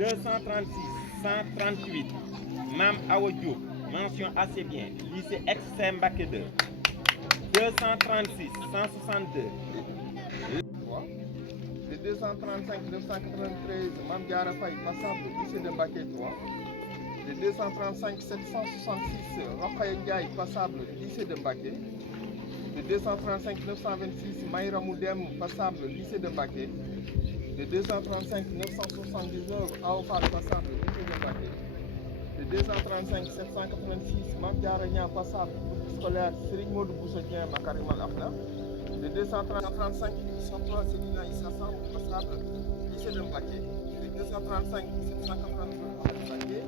236 138 Mam Awa Diop, mention assez bien, lycée XCM Mbacké 2. 236 162 Le 235 993 Mam Diara Faye, passable, lycée de Mbacké 3. Le 235 766 Rokhaya Ndiaye, passable, lycée de Mbacké. Le 235 926 Maïra Moudem, passable, lycée de Mbacké. Le 235 979 Aofal, passable, lycée de Mbacké. Le 235 786 Mam Diara Niang, passable, groupe scolaire Serigne Modou Bousso Dieng Makarimal Akhlaq. Le 235 803 Sédina Issa Samb, passable, lycée de Mbacké. Le 235 782 Mbacké.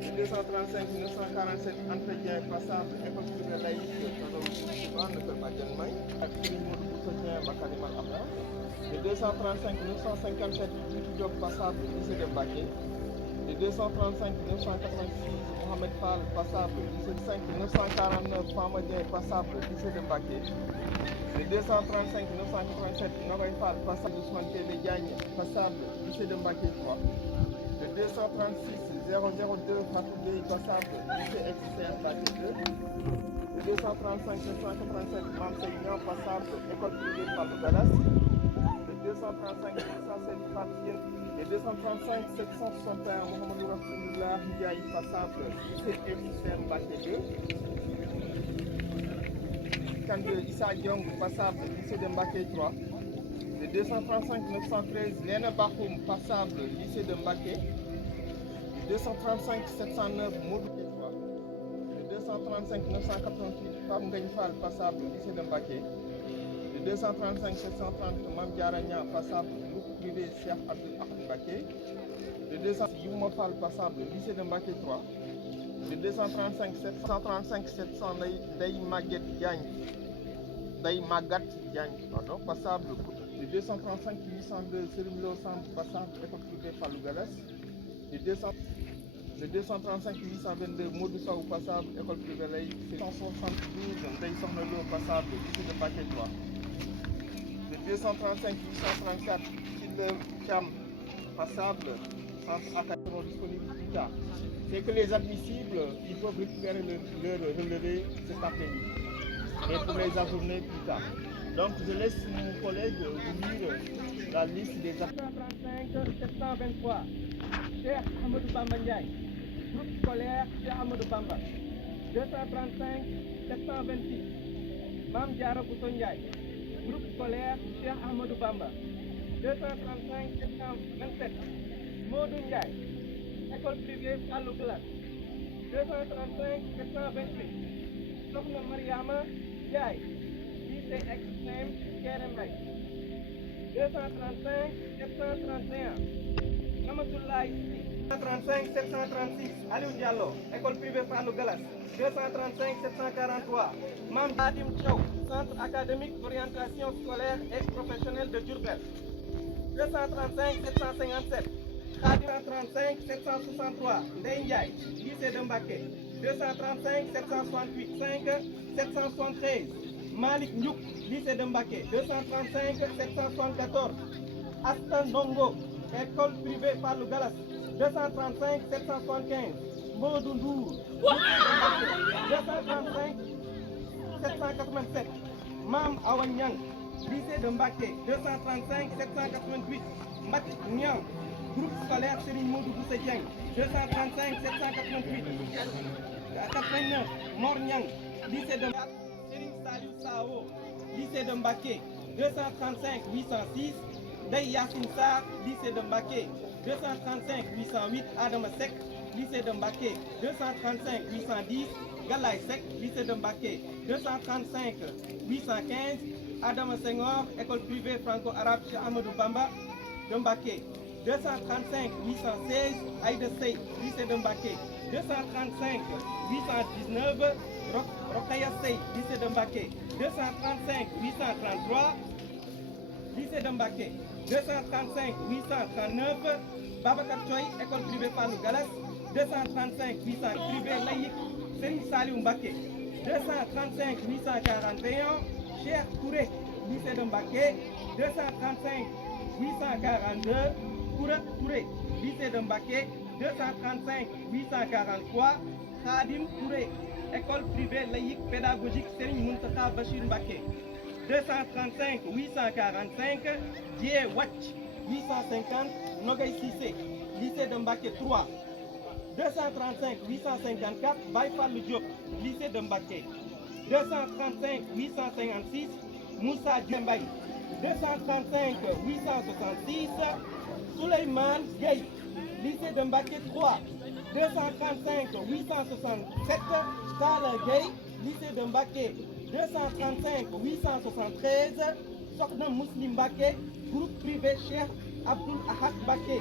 Le 235 947 Anta Dieng, passable, école privée laïque Tadou Kër Madiane May ak Serigne Modou Bousso Dieng Makarimal Akhlaq. Le 235 957 Djibi Diop, passable, lycée de Mbacké. Le 235 986 Mohamed Fall, passable, lycée de 5 949 Fama Dieng, passable, lycée de Mbacké. Le 235 987 Nogoy Fall, passable, Ousmane Kébé Diagne, passable, lycée de Mbacké 3. Le 236 002 Fatou Gueye, passable, lycée XCM Mbacké 2. Le 235 787 Mam Seignan, passable, école privée Fallou Gallas. Le 235 707 Fatou. Le 235 761 Mohamedou Rasulullah Ndiaye, passable, lycée XCM Mbacké 2. 52 Issa Diong, passable, lycée de Mbacké 3. Le 235 913 Léna Bakhoum, passable, lycée de Mbacké. Le 235 709 Modou 3. Le 235 988 Pam Ngagne Fall, passable, lycée de Mbacké. Le 235 730 Mam Diara Niang, passable, groupe privé Cheikh Abdoul Ahad Mbacké. Le 200 Youma Fall, passable, lycée de Mbacké 3. Le 235 700 Ndeye Maguette Diagne, pardon, passable. Le 235 802 Serigne Lo Samb, passable, école privée Fallou Gallas. Le 235 822 Modou Sow, passable, école privée laïque. 172 Ndeye Sokhna Lo, passable, lycée de Mbacké 3. Le 235 834 Sidle Cham, passable, centre académique disponible plus tard. C'est que les admissibles, ils peuvent récupérer leur relevé cet après-midi. Et pour les ajourner plus tard. Donc je laisse mon collègue vous lire la liste des 235 723 Cheikh Ahmadou Bamba Ndiaye, groupe scolaire Cheikh Ahmadou Bamba. 235 726 Mam Diara Bousso Ndiaye, groupe scolaire Cheikh Ahmadou Bamba. 235 727 Modou Ndiaye, école privée Fallou Gallas. 235 728 Sokhna Mariama Ndiaye, lycée XCM Kéré Mbaye. 235 731 Ramatoulaye Sy. 235 736 Aliou Diallo, école privée Fallou Gallas. 235 743 Mam Adim Thiaw, centre académique d'orientation scolaire et professionnelle de Diourbel. 235 757 235 763 Ndeye Ndiaye, lycée de Mbacké. 235 768 5 773 Malick Ndiouk, lycée de Mbacké. 235 774 Asta Ndongo, école privée Fallou Gallas. 235 775 Modou Ndour, lycée de Mbacké. 235 787 Mam Awa Niang, lycée de Mbacké. 235 788 Mback Niang, groupe scolaire Serigne Modou Bousso Dieng. 235 788 89 Mor Niang, lycée de Mbacké. Serigne Saliou Sao, lycée de Mbacké. 235 806 Ndeye Yassine Sarr, lycée de Mbacké. 235 808 Adama Seck, lycée de Mbacké. 235 810 Galaye Seck, lycée de Mbacké. 235 815 Adama Senghor, école privée franco-arabe Cheikh Ahmadou Bamba de Mbacké. 235 816 Aïda Sey, lycée de Mbacké. 235 819 Rokhaya Sey, lycée de Mbacké. 235 833 lycée de Mbacké. 235 839 Babacar Thioy, école privée Fallou Gallas. 235 800 privé laïque Serigne Saliou Mbacké. 235 841 Cheikh Touré, lycée de Mbacké. 235 842 Koura Touré, lycée de Mbacké, 235 843, Khadim Touré, école privée laïque pédagogique Serigne Mountakha Bachir Mbacké, 235 845, Dié Watch, 850, Nogay Cissé, lycée de Mbacké 3, 235 854, Baye Fallou Diop, lycée de Mbacké, 235 856, Moussa Djembaï, 235 866, Souleymane Gueye, lycée de Mbacké 3, 235 867, Tala Gueye, lycée de Mbacké, 235 873, Sokna Muslim Mbacké, groupe privé Cheikh Abdoul Ahad Mbacké,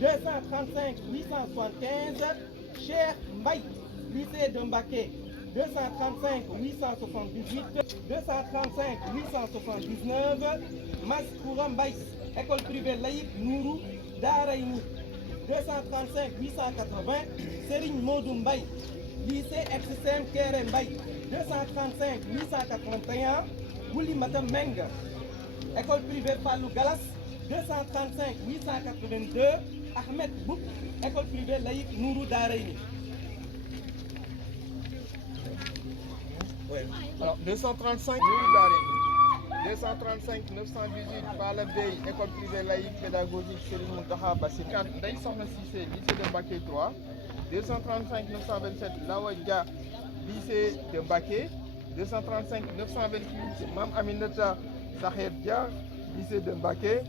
235 875, Cheikh Mbaye, lycée de Mbacké, 235 878, 235 879, Maskoura Mbaye, école privée laïque Nourou Darayni, 235 880, Serigne Modou Mbaye, lycée XCM Kéré Mbaye, 235 881, Oulimata Meng, école privée Fallou Galas, 235 882, Ahmed Bouk, école privée laïque Nourou Darayni. Ouais. Alors 235 Nourou Darayni, 235 918 Fala Bey, école privée laïque pédagogique Serigne Mountakha Bachir, 4 Ndeye Sokhna Cissé, lycée de Mbacké 3, 235 927 Lawa Dia, lycée de Mbacké, 235 928 Mam Aminata Saher Dia, lycée de Mbacké,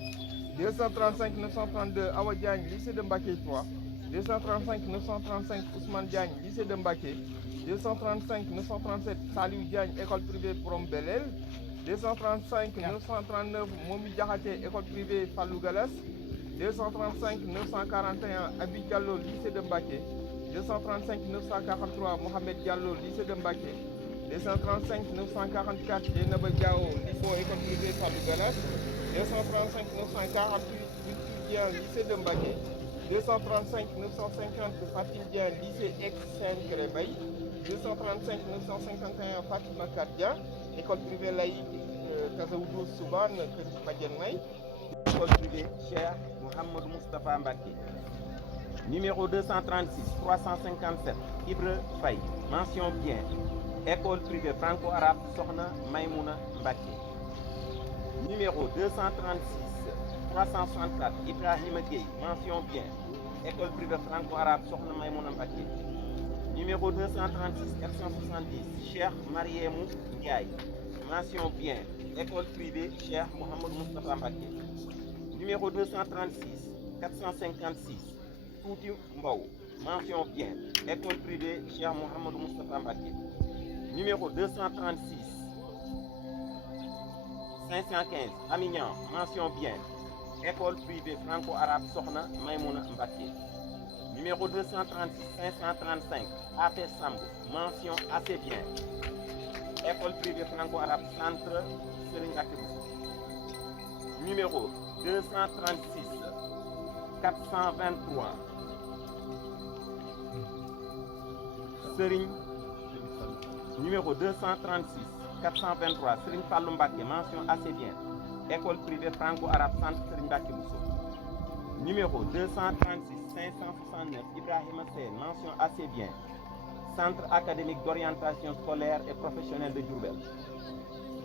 235 932 Awa Diagne, lycée de Mbacké 3, 235 935 Ousmane Diagne, lycée de Mbacké, 235 937 Saliou Diagne, école privée Prom Belel, 235 939 Momi Diakhaté, école privée Fallou Galas, 235 941 Abi Diallo, lycée de Mbacké, 235 943 Mohamed Diallo, lycée de Mbacké, 235 944 Djenaba Diao, lycée école privée Fallou Galas, 235 948 Victor lycée de Mbacké, 235 950 Fatim Dia, lycée ex-Saint Grébay, 235 951 Fatima Kadia, école privée laïque Kazaoudou Souban, Badiane May, école privée Cheikh Mouhamadou Moustapha Mbacké. Numéro 236 357 Ibre Faye, mention bien, école privée franco-arabe Sokhna Maïmouna Mbacké. Numéro 236 364 Ibrahima Gueye, mention bien, école privée franco-arabe Sokhna Maïmouna Mbacké. Numéro 236 470 Cheikh Mariemou Ndiaye, mention bien, école privée Cheikh Mouhamadou Moustapha Mbacké. Numéro 236 456 Touti Mbow, mention bien, école privée Cheikh Mouhamadou Moustapha Mbacké. Numéro 236 515 Amignan, mention bien, école privée franco-arabe Sokhna Maïmouna Mbacké. Numéro 236 535 Afé Samb, mention assez bien, école privée franco-arabe Centre Serigne Mbacké Bousso. Numéro 236 423 Serigne. Numéro 236 423 Serigne Fallou Mbacké, mention assez bien, école privée franco-arabe Centre Serigne Mbacké Bousso. Numéro 236 569 Ibrahima Sène, mention assez bien, Centre académique d'orientation scolaire et professionnelle de Diourbel.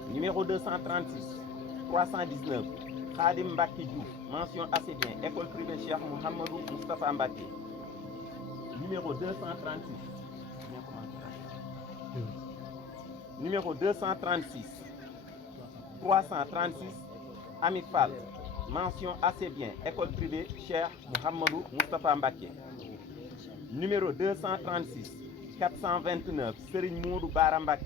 Numéro 236 319 Khadim Mbacké Diouf, mention assez bien, école privée Cheikh Mouhamadou Moustapha Mbacké. Numéro 236 Numéro 236 336 Ami Fall, mention assez bien, école privée Cheikh Mouhamadou Moustapha Mbacké. Numéro 236 429 Serigne Modou Bara Mbacké.